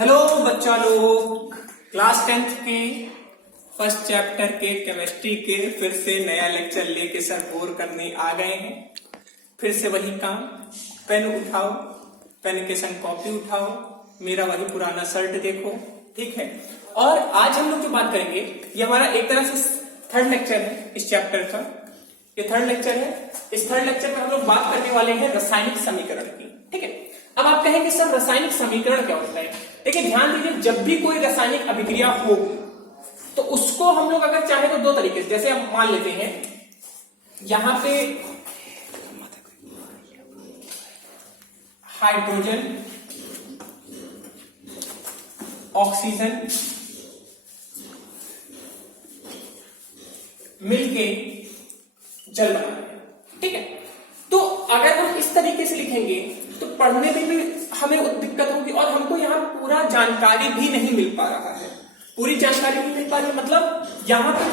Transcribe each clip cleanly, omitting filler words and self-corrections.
Hello बच्चा लोग, class 10th के फर्स्ट चैप्टर के केमिस्ट्री के फिर से नया लेक्चर लेके सर बोर करने आ गए हैं। फिर से वही काम, पेन उठाओ, पेन के संग कॉपी उठाओ, मेरा वही पुराना शर्ट देखो, ठीक है। और आज हम लोग जो बात करेंगे ये हमारा एक तरह से थर्ड लेक्चर है इस चैप्टर का। ये थर्ड लेक्चर है। इस थर्ड लेक्चर में हम लोग बात करने वाले हैं रासायनिक समीकरण की, ठीक है। अब आप कहेंगे सर रासायनिक समीकरण क्या होता है? देखिए ध्यान दीजिए, जब भी कोई रासायनिक अभिक्रिया हो तो उसको हम लोग अगर चाहे तो दो तरीके से, जैसे हम मान लेते हैं यहां पे हाइड्रोजन ऑक्सीजन मिलके जल बना रहे हैं, ठीक है। तो अगर हम इस तरीके से लिखेंगे तो पढ़ने में भी हमें दिक्कत होगी और हमको यहाँ पूरा जानकारी भी नहीं मिल पा रहा है। पूरी जानकारी नहीं मिल पा रही, मतलब यहाँ पे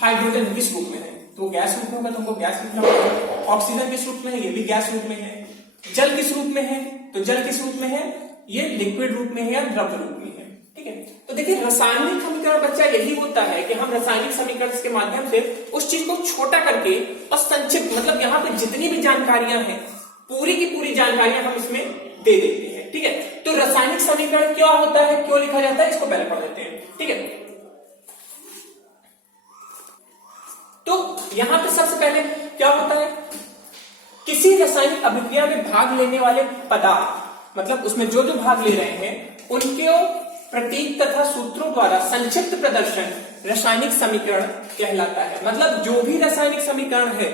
हाइड्रोजन किस रूप में है तो गैस रूप में होगा, तो हमको गैस लिखना होगा। ऑक्सीजन किस रूप में है, ये भी गैस रूप में है। जल किस रूप में है तो जल किस रूप में है, ये लिक्विड रूप में है या द्रव रूप में है, ठीक है। तो देखिए रासायनिक समीकरण बच्चा यही होता है कि हम रासायनिक समीकरण के माध्यम से उस चीज को छोटा करके और संक्षिप्त, मतलब यहाँ पे जितनी भी जानकारियां हैं पूरी की पूरी जानकारियां हम इसमें दे देते हैं, ठीक है। तो रासायनिक समीकरण क्या होता है, क्यों लिखा जाता है, इसको पहले पढ़ लेते हैं, ठीक है। तो यहां पे सबसे पहले क्या होता है, किसी रासायनिक अभिक्रिया में भाग लेने वाले पदार्थ, मतलब उसमें जो जो भाग ले रहे हैं उनके प्रतीक तथा सूत्रों द्वारा संक्षिप्त प्रदर्शन रासायनिक समीकरण कहलाता है। मतलब जो भी रासायनिक समीकरण है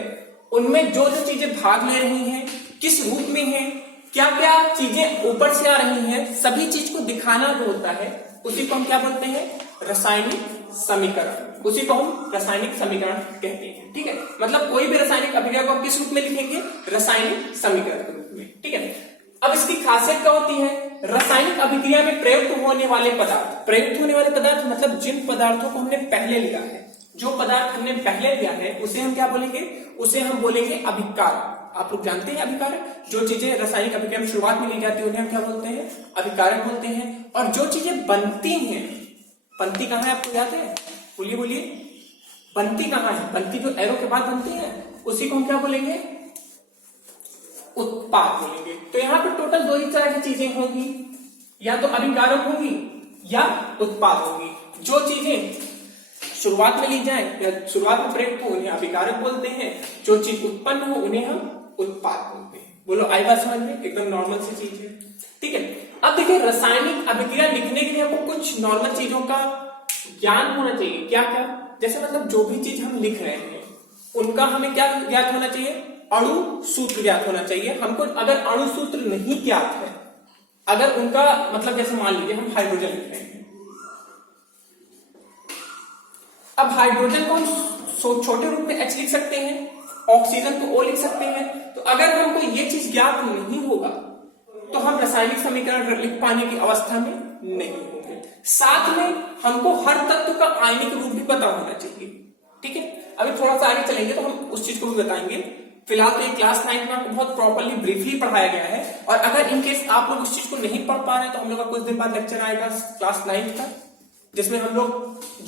उनमें जो जो चीजें भाग ले रही हैं, किस रूप में है, क्या क्या चीजें ऊपर से आ रही हैं, सभी चीज को दिखाना जो होता है उसी को हम क्या बोलते हैं, रासायनिक समीकरण। उसी को हम रासायनिक समीकरण कहते हैं, ठीक है। मतलब कोई भी रासायनिक अभिक्रिया को हम किस रूप में लिखेंगे, रासायनिक समीकरण के रूप में, ठीक है। अब इसकी खासियत क्या होती है, रासायनिक अभिक्रिया में प्रयुक्त होने वाले पदार्थ, प्रयुक्त होने वाले पदार्थ मतलब जिन पदार्थों को हमने पहले लिया है, जो पदार्थ हमने पहले लिया है उसे हम क्या बोलेंगे, उसे हम बोलेंगे अभिकारक। आप लोग जानते हैं अभिकारक, जो चीजें रासायनिक अभिक्रिया में शुरुआत में ली जाती है उन्हें हम क्या बोलते हैं, अभिकारक बोलते हैं। और जो चीजें बनती हैं, बनती कहां है आपको याद है, बोलिए बोलिए, बनती कहां है, बनती जो एरो के बाद बनती है उसी को हम क्या बोलेंगे, उत्पाद बोलेंगे। तो यहाँ पे टोटल दो ही तरह की चीजें होंगी, या तो अभिकारक होंगी या उत्पाद होंगी। जो चीजें शुरुआत में ली जाए या शुरुआत में प्रयुक्त हो उन्हें अभिकारक बोलते हैं, जो चीज उत्पन्न हो उन्हें हम उत्पाद बोलते हैं। बोलो आई बात समझ में, एकदम नॉर्मल सी चीज है, ठीक है। अब देखिए रासायनिक अभिक्रिया लिखने के लिए हमको कुछ नॉर्मल चीजों का ज्ञान होना चाहिए। क्या क्या, जैसे मतलब जो भी चीज हम लिख रहे हैं उनका हमें क्या ज्ञात होना चाहिए, अणु सूत्र ज्ञात होना चाहिए हमको। अगर अणु सूत्र नहीं ज्ञात है, अगर उनका मतलब जैसे मान लीजिए हम हाइड्रोजन लिख रहे हैं, अब हाइड्रोजन को हम छोटे रूप में H लिख सकते हैं, ऑक्सीजन को O लिख सकते हैं। तो अगर हमको ये चीज ज्ञात नहीं होगा तो हम रासायनिक समीकरण लिख पाने की अवस्था में नहीं होंगे। साथ में हमको हर तत्व का आयनिक रूप भी पता होना चाहिए, ठीक है। अभी थोड़ा सा आगे चलेंगे तो हम उस चीज को भी बताएंगे। फिलहाल तो ये क्लास 9 में आपको बहुत प्रॉपर्ली ब्रीफली पढ़ाया गया है, और अगर इनकेस आप लोग उस चीज को नहीं पढ़ पा रहे तो हम लोग का कुछ दिन बाद लेक्चर आएगा क्लास 9 का, जिसमें हम लोग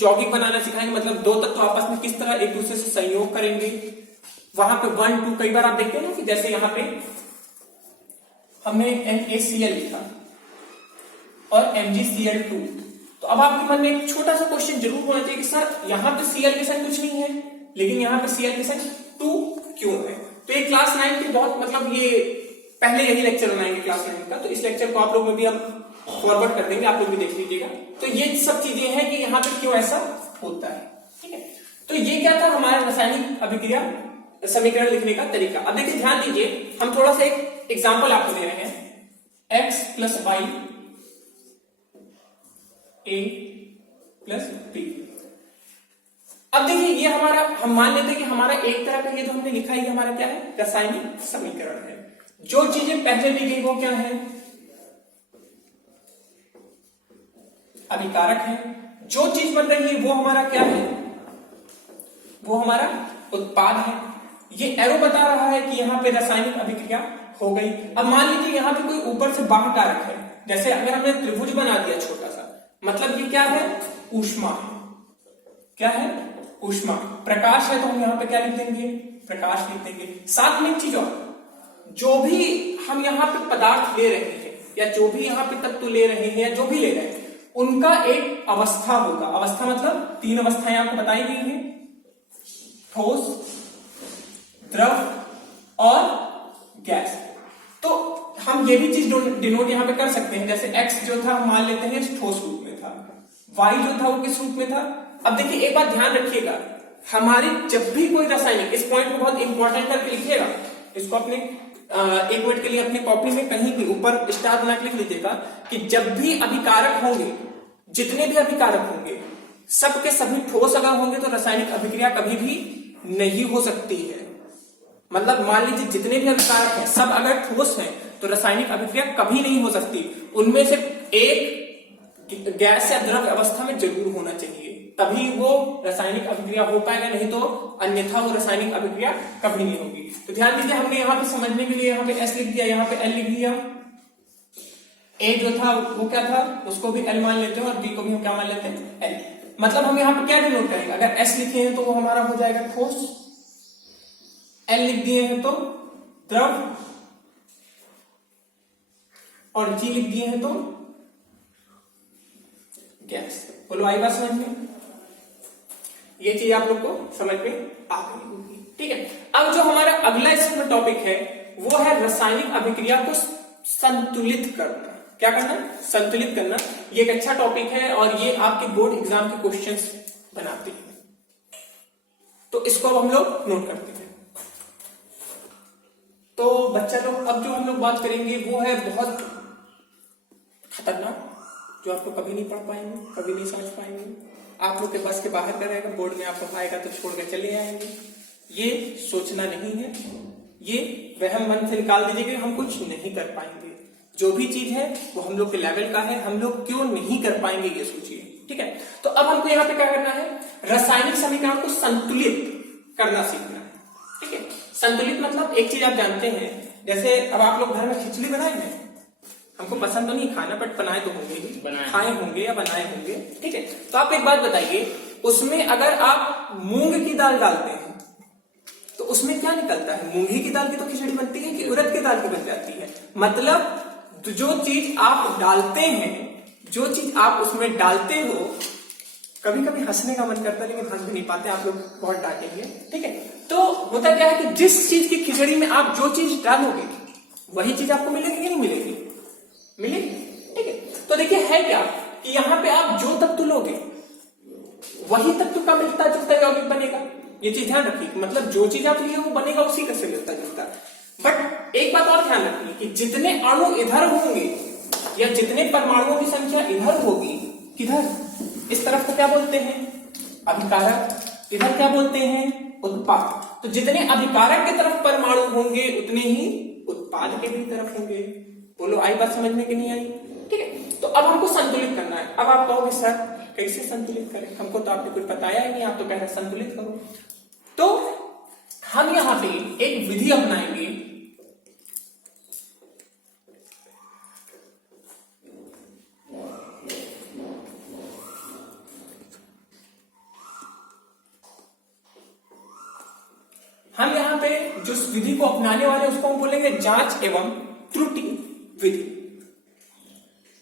यौगिक बनाना सिखाएंगे। मतलब दो तत्व आपस में किस तरह एक दूसरे से संयोग करेंगे। वहां पे 1 2 कई बार आप देखते हैं ना कि जैसे यहाँ पे हमने NaCl लिखा और MgCl2, तो अब आपके मन में एक छोटा सा क्वेश्चन जरूर होना चाहिए कि सर यहाँ पे Cl के संग कुछ नहीं है लेकिन यहाँ पे Cl के संग 2 क्यों है। तो ये क्लास 9 के बहुत मतलब ये पहले यही लेक्चर बनाएंगे क्लास 9 का, तो इस लेक्चर को आप लोग में भी हम फॉरवर्ड कर देंगे, आप लोग भी देख लीजिएगा। तो ये सब चीजें हैं कि यहाँ पे क्यों ऐसा होता है, ठीक है। तो ये क्या था हमारा रासायनिक अभिक्रिया समीकरण लिखने का तरीका। अब देखिए ध्यान दीजिए, हम थोड़ा सा एक एग्जांपल आपको दे रहे हैं, x + y a + b। अब देखिए ये हमारा, हम मान लेते हैं कि हमारा एक तरह का ये जो हमने लिखा है ये हमारा क्या है, रासायनिक समीकरण है। जो चीजें पहले ली गई वो क्या है, अभिकारक है। जो चीज बन रही है वो हमारा क्या है, वो हमारा उत्पाद है। ये एरो बता रहा है कि यहाँ पे रासायनिक अभिक्रिया हो गई। अब मान लीजिए यहाँ पे कोई ऊपर से बाह्य कारक है, जैसे अगर हमने त्रिभुज बना दिया छोटा सा, मतलब ये क्या है, ऊष्मा। क्या है, ऊष्मा। प्रकाश है तो हम यहाँ पे क्या लिख देंगे, प्रकाश लिख देंगे। साथ में एक चीज और, जो भी हम यहाँ पे पदार्थ ले रहे हैं या जो भी यहाँ पे तत्व ले रहे हैं या जो भी ले रहे हैं, उनका एक अवस्था होगा। अवस्था मतलब 3 अवस्थाएं आपको बताई गई हैं, ठोस, द्रव और गैस। तो हम ये भी चीज डिनोट यहाँ पे कर सकते हैं, जैसे x जो था मान लेते हैं ठोस रूप में था, y जो था वो किस रूप में था। अब देखिए एक बात ध्यान रखिएगा, हमारी जब भी कोई रासायनिक, इस पॉइंट को बहुत इंपॉर्टेंट करके लिखिएगा, इसको अपने 1 मिनट के लिए अपने कॉपी में कहीं भी ऊपर स्टार बना के लिख लीजिएगा कि जब भी अभिकारक होंगे, जितने भी अभिकारक होंगे, सब के सभी ठोस अगर होंगे तो रासायनिक अभिक्रिया कभी भी नहीं हो सकती है। मतलब मान लीजिए जितने भी अभिकारक हैं सब अगर ठोस हैं तो रासायनिक अभिक्रिया कभी नहीं हो सकती। उनमें से एक गैस या द्रव अवस्था में जरूर होना चाहिए, तभी वो रासायनिक अभिक्रिया हो पाएगा, नहीं तो अन्यथा वो रासायनिक अभिक्रिया कभी नहीं होगी। तो ध्यान दीजिए, हमने यहाँ पे समझने के लिए यहाँ पे S लिख दिया, यहाँ पे L लिख दिया। A जो था वो क्या था, उसको भी L मान लेते हैं और B को भी हम क्या मान लेते हैं, L। मतलब हम यहाँ पे क्या डिनोट करेंगे, अगर S लिखे हैं तो वो हमारा हो जाएगा ठोस, L लिख दिए हैं तो द्रव और G लिख दिए हैं तो गैस। बोलो आई बात समझ में, ये चीज आप लोग को समझ में आ गई होगी। ठीक है, अब जो हमारा अगला इसमें टॉपिक है वो है रासायनिक अभिक्रिया को संतुलित करना। क्या करना, संतुलित करना। ये एक अच्छा टॉपिक है और ये आपके बोर्ड एग्जाम के क्वेश्चंस बनाते हैं, तो इसको अब हम लोग नोट करते हैं। तो बच्चा लोग, अब जो हम लोग बात करेंगे वो है बहुत खतरनाक, जो आपको कभी नहीं पढ़ पाएंगे, कभी नहीं समझ पाएंगे, आप लोग के बस के बाहर का रहेगा, बोर्ड में आपको आएगा तो छोड़ के चले आएंगे। ये सोचना नहीं है, ये वहम मन से निकाल दीजिए कि हम कुछ नहीं कर पाएंगे। जो भी चीज है वो हम लोग के लेवल का है, हम लोग क्यों नहीं कर पाएंगे ये सोचिए। ठीक है, तो अब हमको यहाँ पे क्या करना है, रासायनिक समीकरण को संतुलित करना सीखना है। ठीक है, संतुलित मतलब एक चीज आप जानते हैं, जैसे अब आप लोग घर में खिचड़ी बनाए हैं, हमको पसंद तो नहीं खाना, बट बनाए तो होंगे ही, खाए होंगे या बनाए होंगे। ठीक है, तो आप एक बात बताइए, उसमें अगर आप मूंग की दाल डालते हैं तो उसमें क्या निकलता है, मूंगी की दाल की तो खिचड़ी बनती है कि उड़द की दाल की बन जाती है। मतलब जो चीज आप डालते हैं, जो चीज आप उसमें डालते हो, कभी कभी हंसने का मन करता है लेकिन हंस भी नहीं पाते, आप लोग बहुत डांटेंगे। ठीक है, तो होता क्या है कि जिस चीज की खिचड़ी में आप जो चीज डालोगे वही चीज आपको मिलेगी या नहीं मिलेगी, मिलेगी। ठीक है, तो देखिए है क्या कि यहाँ पे आप जो तत्व लोगे वही तत्व का मिलता जुलता यौगिक बनेगा। ये चीज ध्यान रखिए, मतलब जो चीज आप लिए वो बनेगा उसी का से मिलता जुलता। बट एक बात और ध्यान रखिए कि जितने अणु इधर होंगे या जितने परमाणुओं की संख्या इधर होगी, किधर, इस तरफ को क्या बोलते हैं, अभिकारक, इधर क्या बोलते हैं, उत्पाद। तो जितने अभिकारक की तरफ परमाणु होंगे उतने ही उत्पाद के भी तरफ होंगे। बोलो आई बात समझ में कि नहीं आई। ठीक है, तो अब हमको संतुलित करना है। अब आप कहोगे सर कैसे संतुलित करें, हमको तो आपने कुछ बताया ही नहीं, आप तो कह रहे संतुलित करो। तो हम यहां पे एक विधि अपनाएंगे, हम यहां पे जो विधि को अपनाने वाले उसको हम बोलेंगे जांच एवं त्रुटि विधि।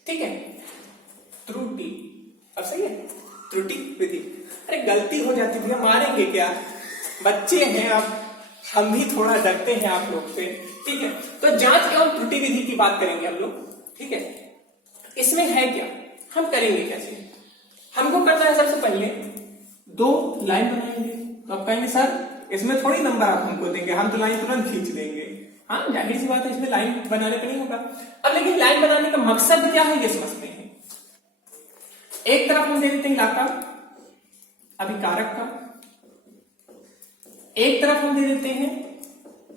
ठीक है, त्रुटि, अब सही है, त्रुटि विधि। अरे गलती हो जाती है, मारेंगे क्या, बच्चे हैं अब, हम भी थोड़ा डरते हैं आप लोग से। ठीक है, तो जांच एवं त्रुटि विधि की बात करेंगे हम लोग। ठीक है, इसमें है क्या, हम करेंगे कैसे, हमको करना है सबसे पहले 2 लाइन बनाएंगे। तो आप कहेंगे सर इसमें थोड़ी नंबर आप हमको देंगे, हम तो लाइन तुरंत खींच देंगे। हाँ जाहिर सी बात है, इसमें लाइन बनाने पे नहीं होगा। अब लेकिन लाइन बनाने का मकसद क्या है ये समझते हैं। एक तरफ हम दे देते हैं इलाका अभिकारक का, एक तरफ हम दे देते हैं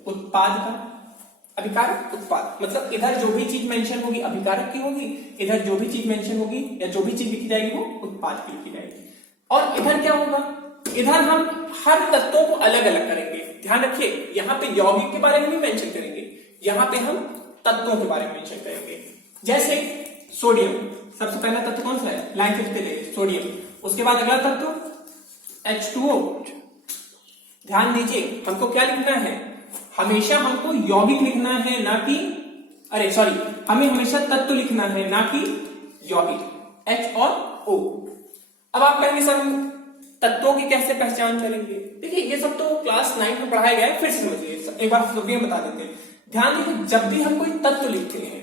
उत्पाद का। अभिकारक उत्पाद मतलब इधर जो भी चीज मेंशन होगी अभिकारक की होगी, इधर जो भी चीज मेंशन होगी या जो भी चीज लिखी जाएगी वो उत्पाद की लिखी जाएगी। और इधर क्या होगा, इधर हम हर तत्वों को अलग अलग करेंगे। ध्यान रखिए, यहाँ पे यौगिक के बारे में भी मेंशन करेंगे, यहाँ पे हम तत्वों के बारे में मेंशन करेंगे। जैसे सोडियम, सबसे पहला तत्व कौन सा है, लाइन खींचते रहिए, सोडियम। उसके बाद अगला तत्व H2O। ध्यान दीजिए हमको क्या लिखना है, हमेशा हमको यौगिक लिखना है ना कि, अरे सॉरी, हमें हमेशा तत्व लिखना है ना कि यौगिक, H और O। अब आप कहेंगे सर तत्वों की कैसे पहचान करेंगे, देखिए ये सब तो क्लास 9 में पढ़ाया गया है, फिर समझिए एक बार फिर बता देते हैं। ध्यान दीजिए जब भी हम कोई तत्व लिखते हैं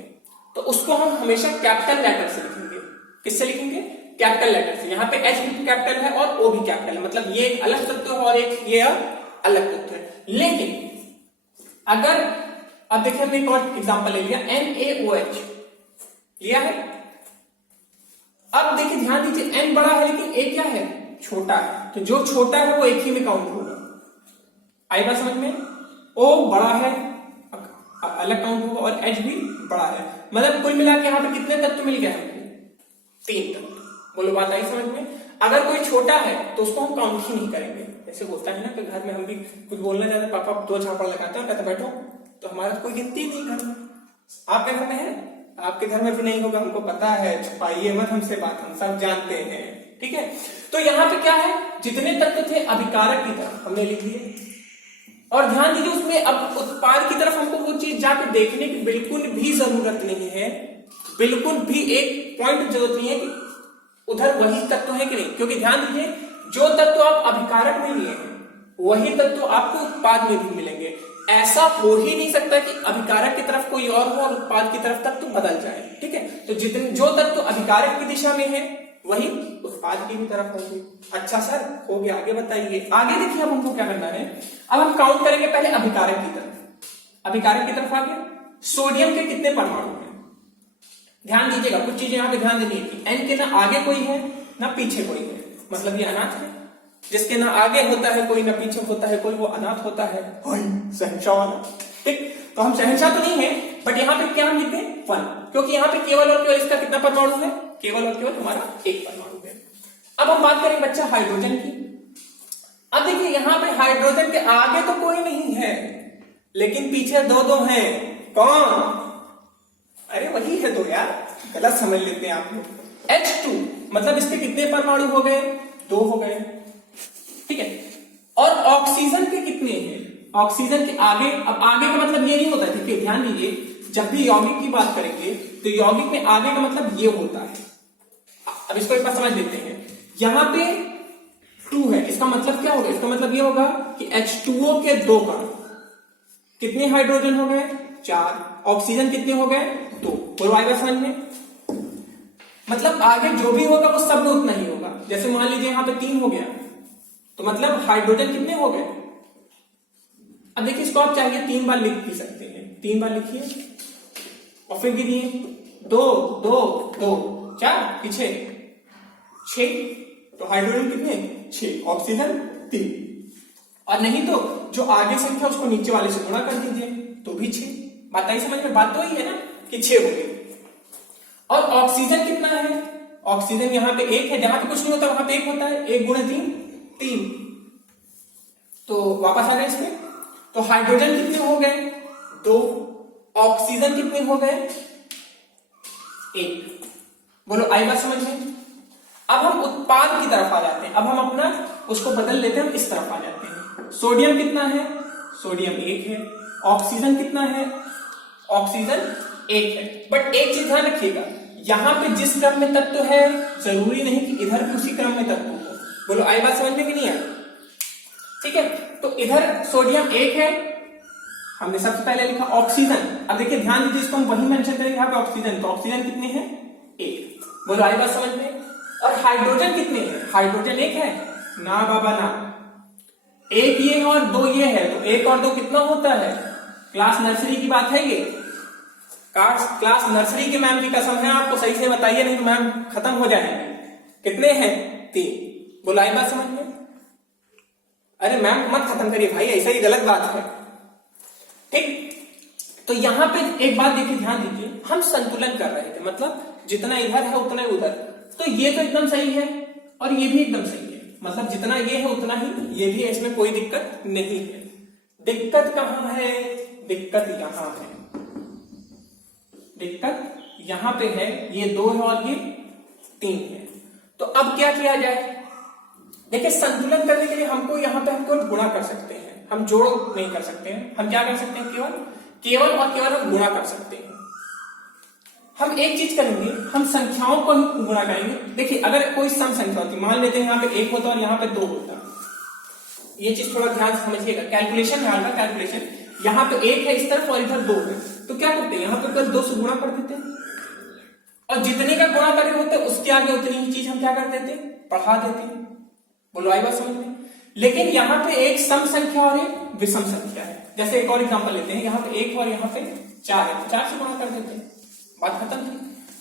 तो उसको हम हमेशा कैपिटल लेटर से लिखेंगे। किससे लिखेंगे, कैपिटल लेटर से। यहाँ पे H भी कैपिटल है और O भी कैपिटल है, मतलब ये एक अलग तत्व है और एक ये अलग तत्व है। लेकिन अगर अब देखिए हमने एक और एग्जांपल ले लिया NaOH लिया है। अब देखिए ध्यान दीजिए N बड़ा है लेकिन A क्या है, छोटा है, तो जो छोटा है वो एक ही में काउंट होगा। आई बात समझ में, O बड़ा है अलग काउंट होगा और H भी बड़ा है, मतलब कुल मिला के यहाँ पे कितने तत्व मिल गए हमको, 3 तत्व। बोलो बात आई समझ में। अगर कोई छोटा है तो उसको हम काउंट ही नहीं करेंगे। जैसे होता है ना कि घर में हम भी कुछ बोलना चाहते हैं, पापा 2 झापड़ लगाते हैं, कहते बैठो, तो हमारा कोई गिनती नहीं घर में। आपके घर में है, आपके घर में भी नहीं होगा, हमको पता है, छुपाइए मत हमसे बात, हम सब जानते हैं, ठीक है। तो यहाँ पे क्या है, जितने तत्व थे अभिकारक की तरफ हमने लिख दिए। और ध्यान दीजिए उसमें अब उत्पाद की तरफ हमको वो चीज जाके देखने की बिल्कुल भी जरूरत नहीं है, बिल्कुल भी एक पॉइंट जरूरत नहीं है कि उधर वही तत्व है कि नहीं, क्योंकि ध्यान दीजिए जो तत्व आप अभिकारक में लिए हैं वही तत्व आपको उत्पाद में भी मिलेंगे। ऐसा हो ही नहीं सकता कि अभिकारक की तरफ कोई और हो और उत्पाद की तरफ तत्व बदल जाए, ठीक है। तो जितने जो तत्व अभिकारक की दिशा में है वही उत्पाद की भी तरफ होंगे। अच्छा सर हो गया, आगे बताइए। आगे देखिए अब हमको क्या करना है, अब हम काउंट करेंगे पहले अभिकारक की तरफ। अभिकारक की तरफ आ गया, सोडियम के कितने परमाणु हैं, ध्यान दीजिएगा कुछ चीजें यहाँ पे ध्यान देनी है। N के ना आगे कोई है ना पीछे कोई है, मतलब ये अनाथ है। जिसके ना आगे होता है कोई ना पीछे होता है कोई, वो अनाथ होता है, शहंशाह वाला, ठीक। तो हम शहंशाह तो नहीं है, बट यहाँ पे क्या हम लिखते हैं 1, क्योंकि यहाँ पे केवल और केवल इसका कितना परमाणु है, केवल और केवल हमारा एक परमाणु है। अब हम बात करेंगे बच्चा हाइड्रोजन की। अब देखिए यहाँ पे हाइड्रोजन के आगे तो कोई नहीं है लेकिन पीछे 2 हैं, कौन, अरे वही है 2 यार, गलत समझ लेते हैं आप लोग। H2 मतलब इसके कितने परमाणु हो गए, 2 हो गए, ठीक है। और ऑक्सीजन के कितने हैं, ऑक्सीजन के आगे, अब आगे का मतलब ये नहीं होता है, देखिए ध्यान दीजिए जब भी यौगिक की बात करेंगे तो यौगिक में आगे का मतलब ये होता है। अब इसको एक बार समझ लेते हैं, यहां पे 2 है, इसका मतलब क्या होगा, इसका मतलब ये होगा कि H2O के 2 कण, कितने हाइड्रोजन हो गए 4, ऑक्सीजन कितने हो गए 2। बोलो आएगा समझ में, मतलब आगे जो भी होगा वो सब में उतना ही होगा। जैसे मान लीजिए यहाँ पे 3 हो गया तो मतलब हाइड्रोजन कितने हो गए। अब देखिए इसको आप चाहिए 3 बार लिख भी सकते हैं, 3 बार लिखिए और फिर गिनिए, 2 2 2 4 पीछे 6, तो हाइड्रोजन कितने 6, ऑक्सीजन 3। और नहीं तो जो आगे संख्या उसको नीचे वाले से गुणा कर दीजिए तो भी 6। बात आई समझ में, बात तो ही है ना कि 6 हो गए। और ऑक्सीजन कितना है, ऑक्सीजन यहाँ पे 1 है, जहां पे कुछ नहीं होता वहां पे 1 होता है, 1 गुणे 3 3। तो वापस आ गए इसमें, तो हाइड्रोजन कितने हो गए 2, ऑक्सीजन कितने हो गए 1। बोलो आई बात समझ में। अब हम उत्पाद की तरफ आ जाते हैं, अब हम अपना उसको बदल लेते हैं, हम इस तरफ आ जाते हैं। सोडियम कितना है, सोडियम 1 है, ऑक्सीजन कितना है, ऑक्सीजन 1 है। बट एक चीज ध्यान रखिएगा, यहां पे जिस क्रम में तत्व है जरूरी नहीं कि इधर भी उसी क्रम में तत्व हो। बोलो आई बात समझ में कि नहीं आई, ठीक है। तो इधर सोडियम 1 है, हमने सबसे पहले लिखा ऑक्सीजन। अब देखिए ध्यान दीजिए, इसको हम वही मेंशन करेंगे यहाँ पे ऑक्सीजन, तो ऑक्सीजन कितने हैं 1। बोलो आई बात समझ में। और हाइड्रोजन कितने हैं, हाइड्रोजन 1 है ना बाबा ना, 1 ये है और 2 ये है, तो 1 और 2 कितना होता है, क्लास नर्सरी की बात है ये, क्लास नर्सरी की मैम की कसम है, आपको सही से बताइए नहीं तो मैम खत्म हो जाएंगे। कितने हैं 3। बोलो आई बात समझ में। अरे मैम मत खत्म करिए भाई, ऐसा ही गलत बात है, ठीक। तो यहां पे एक बात देखिए, ध्यान दीजिए, हम संतुलन कर रहे थे, मतलब जितना इधर है उतना ही उधर, तो ये तो एकदम सही है और ये भी एकदम सही है, मतलब जितना ये है उतना ही ये भी है, इसमें कोई दिक्कत नहीं है। दिक्कत कहां है, दिक्कत यहां है, दिक्कत यहाँ पे है, ये 2 है और ये 3 है। तो अब क्या किया जाए? देखिए संतुलन करने के लिए हमको यहाँ पे हम केवल गुणा कर सकते हैं, हम जोड़ नहीं कर सकते हैं। हम क्या कर सकते हैं? केवल और केवल हम गुणा कर सकते हैं। हम एक चीज करेंगे, हम संख्याओं को ही गुणा करेंगे। देखिए अगर कोई सम संख्या होती, मान लेते हैं यहाँ पे 1 होता और यहाँ पे 2 होता, ये चीज थोड़ा ध्यान से समझिएगा, कैलकुलेशन में आएगा। कैलकुलेशन यहाँ पे 1 है इस तरफ और इधर 2 है, तो क्या करते हैं? यहाँ पे कल 2 से गुणा कर देते हैं और जितने का गुणा करे होते उसके आगे उतनी ही चीज हम क्या कर देते? बढ़ा देते हैं। बोलो आई बात समझ में? लेकिन यहाँ पे एक सम संख्या और एक विषम संख्या है। जैसे एक और एग्जांपल लेते हैं, यहाँ पे 1 और यहाँ पे 4 है, 4 से गुणा कर देते हैं, बात खत्म थी।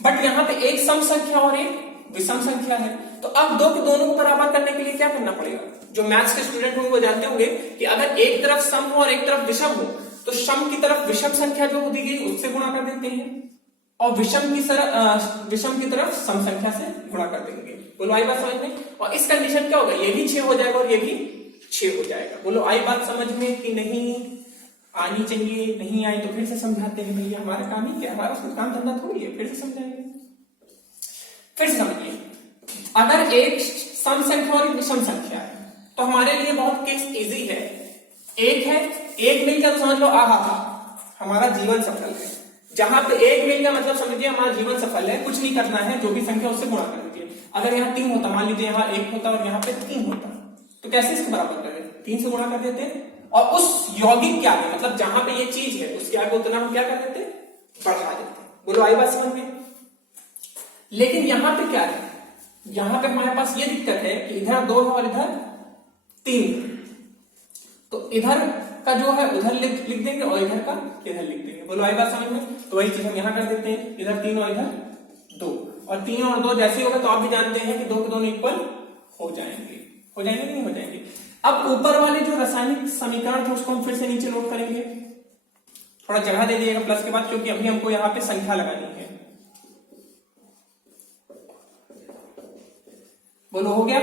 बट यहाँ पे एक सम संख्या और एक विषम संख्या है, तो अब दो के दोनों को बराबर करने के लिए क्या करना पड़ेगा? जो मैथ्स के स्टूडेंट होंगे वो जानते होंगे कि अगर एक तरफ सम हो और एक तरफ विषम हो, तो सम की तरफ विषम संख्या जो दी गई उससे गुणा कर देते हैं और विषम की तरफ सम संख्या से गुणा कर देंगे। बोलो आई बात समझ में? और इस कंडीशन क्या होगा? ये भी 6 हो जाएगा और ये भी 6 हो जाएगा। बोलो आई बात समझ में कि नहीं आनी चाहिए? नहीं आई तो फिर से समझाते हैं भैया, हमारा काम ही क्या, हमारा उसका काम धंधा थोड़ी है, फिर से समझाएंगे। फिर से समझिए, अगर एक सम संख्या और विषम संख्या है तो हमारे लिए बहुत केस इजी है। एक है, एक मिल गया तो समझ लो आहा हमारा जीवन सफल है। जहां पे एक मिल गया मतलब समझिए हमारा जीवन सफल है, कुछ नहीं करना है, जो भी संख्या उससे गुणा कर दीजिए। अगर यहाँ 3 होता, मान लीजिए यहाँ 1 होता और यहाँ पे 3 होता, तो कैसे इसको बराबर कर देते? 3 से गुणा कर देते हैं और उस यौगिक के आगे मतलब जहां पे ये चीज है उसके आगे उतना हम क्या कर देते? बढ़ा देते। बोलो आई बात समझ में? लेकिन यहां पे क्या है? यहां पे हमारे पास ये दिक्कत है कि इधर 2 है और इधर 3, तो इधर का जो है उधर लिख देंगे और इधर का इधर लिख देंगे। बोलो आई बात समझ में? तो वही चीज हम यहां कर देते हैं, इधर 3 और इधर 2, और 3 और 2 जैसे होगा तो आप भी जानते हैं कि 2 के दोनों इक्वल हो जाएंगे। हो जाएंगे नहीं हो जाएंगे? अब ऊपर वाले जो रासायनिक समीकरण थे उसको हम फिर से नीचे नोट करेंगे। थोड़ा जगह दे दीजिएगा प्लस के बाद, क्योंकि अभी हमको यहाँ पे संख्या लगानी है। बोलो हो गया?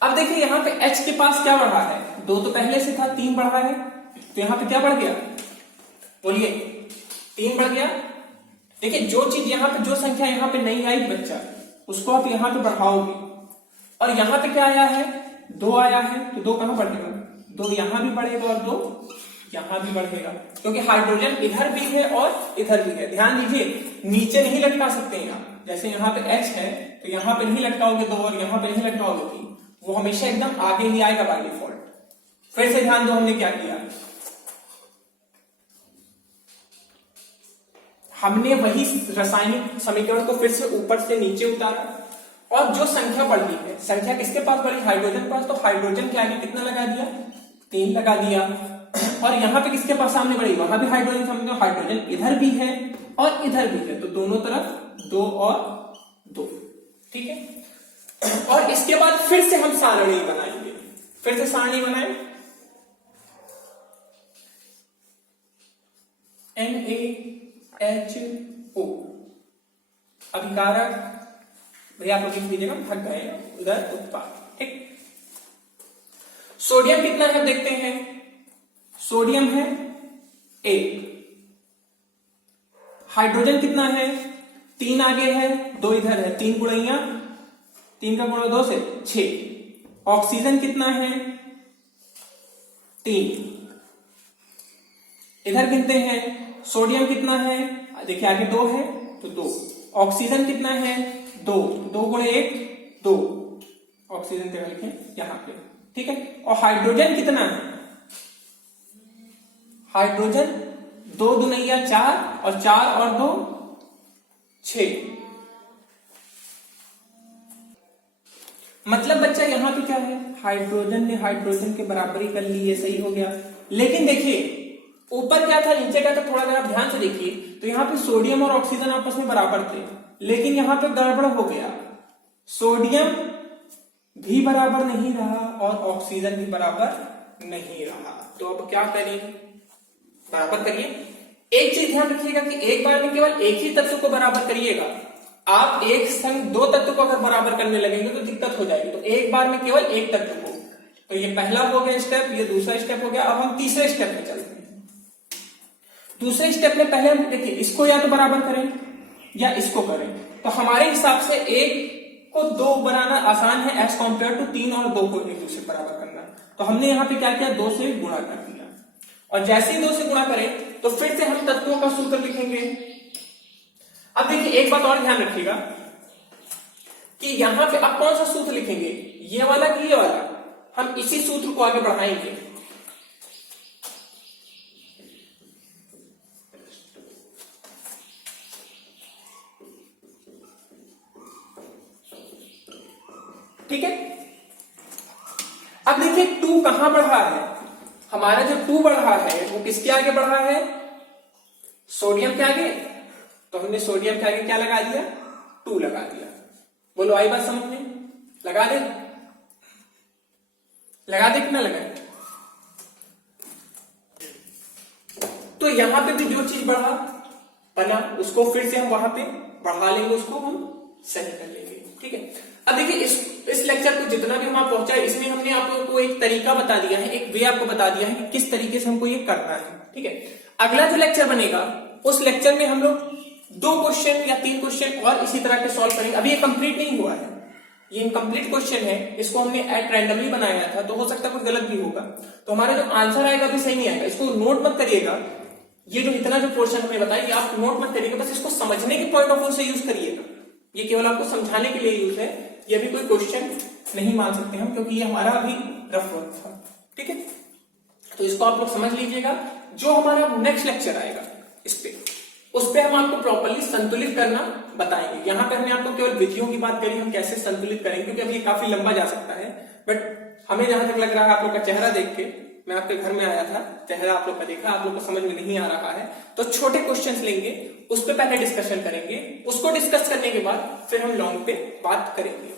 अब देखिए यहाँ पे h के पास क्या बढ़ा है? 2 तो पहले से था, 3 बढ़ा है, तो यहाँ पे क्या बढ़ गया? बोलिए 3 बढ़ गया। देखिए जो चीज यहाँ पे, जो संख्या यहाँ पे नहीं आई बच्चा, उसको आप यहाँ पे बढ़ाओगे और यहाँ पे क्या आया है? 2 आया है, तो 2 कहां बढ़ेगा? 2 यहां भी बढ़ेगा और 2 यहां भी बढ़ेगा, क्योंकि हाइड्रोजन इधर भी है और इधर भी है। ध्यान दीजिए नीचे नहीं लटका सकते हैं आप। जैसे यहाँ पे H है तो यहाँ पे नहीं लटकाओगे 2 और यहाँ पे नहीं लटकाओगे 3, वो हमेशा एकदम आगे ही आएगा बाय डिफॉल्ट। फिर से ध्यान दो हमने क्या किया, हमने वही रासायनिक समीकरण को फिर से ऊपर से नीचे उतारा और जो संख्या बढ़ी है, संख्या किसके पास बढ़ी? हाइड्रोजन पास, तो हाइड्रोजन के आगे कितना लगा दिया? 3 लगा दिया। और यहाँ पे किसके पास सामने बढ़ी? वहां भी हाइड्रोजन, समझो हाइड्रोजन इधर भी है और इधर भी है, तो दोनों तरफ 2 और 2, ठीक है। और इसके बाद फिर से हम सारणी बनाएंगे, फिर से सारणी बनाए NaHO अभिकारक, भैया आप लोग लिख दीजिएगा, भाग गए उधर उत्पाद, ठीक। सोडियम कितना है देखते हैं। सोडियम है 1, हाइड्रोजन कितना है? 3 आगे है, 2 इधर है, 3 गुणैया 3 का गुणा 2 से 6। ऑक्सीजन कितना है? 3। इधर गिनते हैं, सोडियम कितना है? देखिए आगे 2 है तो 2। ऑक्सीजन कितना है? 2, 2 गुणे 1 2, ऑक्सीजन के लिखें यहां पे, ठीक है। और हाइड्रोजन कितना है? हाइड्रोजन 2 दुनैया 4 और 4 और 2 6। मतलब बच्चा यहां पे क्या है? हाइड्रोजन ने हाइड्रोजन के बराबरी कर ली, ये सही हो गया। लेकिन देखिए ऊपर क्या था नीचे क्या था, थोड़ा अगर आप ध्यान से देखिए तो यहाँ पे सोडियम और ऑक्सीजन आपस में बराबर थे, लेकिन यहाँ पे गड़बड़ हो गया। सोडियम भी बराबर नहीं रहा और ऑक्सीजन भी बराबर नहीं रहा, तो अब क्या करें? बराबर करिए। एक चीज ध्यान रखिएगा कि एक बार में केवल एक ही तत्व को बराबर करिएगा। आप एक संग 2 तत्व को अगर बराबर करने लगेंगे तो दिक्कत हो जाएगी, तो एक बार में केवल एक तत्व को। तो ये पहला हो गया स्टेप, ये दूसरा स्टेप हो गया। अब हम तीसरे स्टेप में चलते हैं। दूसरे स्टेप में पहले हम देखिए इसको या तो बराबर करें, या इसको करें, तो हमारे हिसाब से 1 को 2 बनाना आसान है एज कॉम्पेयर टू 3 और 2 को एक दूसरे बराबर करना। तो हमने यहाँ पे क्या किया, 2 से गुणा कर दिया, और जैसे ही 2 से गुणा करें तो फिर से हम तत्वों का सूत्र लिखेंगे। अब देखिए एक बात और ध्यान रखिएगा कि यहां पे अब कौन सा सूत्र लिखेंगे, ये वाला कि ये वाला, हम इसी सूत्र को आगे बढ़ाएंगे। ठीक है, अब देखिए 2 कहां बढ़ा है, हमारा जो 2 बढ़ा है वो किसके आगे बढ़ा है, सोडियम के आगे। तो हमने सोडियम के आगे क्या लगा दिया, 2 लगा दिया। बोलो आई बात समझ में, लगा दे कि ना लगाए। तो यहां पे भी जो चीज बढ़ा बना उसको फिर से हम वहां पे बढ़ा लेंगे, उसको हम सही कर लेंगे। ठीक है, अब देखिए इस लेक्चर को जितना भी हम पहुंचा है इसमें हमने आप लोगों को एक तरीका बता दिया है, एक वे आपको बता दिया है कि किस तरीके से हमको ये करना है। ठीक है, अगला जो लेक्चर बनेगा उस लेक्चर में हम लोग 2 क्वेश्चन या 3 क्वेश्चन और इसी तरह के सॉल्व करेंगे। अभी ये कंप्लीट नहीं हुआ है, ये इनकम्प्लीट क्वेश्चन है, इसको हमने एट रैंडमली बनाया था, तो हो सकता है कुछ गलत भी होगा, तो हमारा जो आंसर आएगा भी सही नहीं आएगा। इसको नोट मत करिएगा, ये जो इतना जो पोर्शन हमने बताया ये आप नोट मत करिएगा, बस इसको समझने के पॉइंट ऑफ व्यू से यूज करिएगा। ये केवल आपको समझाने के लिए यूज है, ये भी कोई क्वेश्चन नहीं मान सकते हम, क्योंकि ये हमारा अभी रफ वर्क था। ठीक है, तो इसको आप लोग समझ लीजिएगा। जो हमारा नेक्स्ट लेक्चर आएगा उस पे हम आपको प्रॉपर्ली संतुलित करना बताएंगे। यहाँ पे हमने आपको केवल विधियों की बात करी, हम कैसे संतुलित करेंगे, क्योंकि अभी काफी लंबा जा सकता है। बट हमें जहां तक लग रहा है आप लोग का चेहरा देख के, मैं आपके घर में आया था, चेहरा आप लोग का देखा, आप लोग को समझ में नहीं आ रहा है, तो छोटे क्वेश्चंस लेंगे, उस पर पहले डिस्कशन करेंगे, उसको डिस्कस करने के बाद फिर हम लॉन्ग पे बात करेंगे।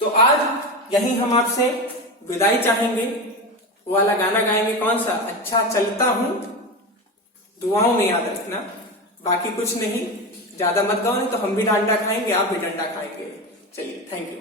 तो आज यही हम आपसे विदाई चाहेंगे, वो वाला गाना गाएंगे, कौन सा, अच्छा चलता हूं, दुआओं में याद रखना, बाकी कुछ नहीं, ज्यादा मत गाओ नहीं तो हम भी डंडा खाएंगे, आप भी डंडा खाएंगे। चलिए, थैंक यू।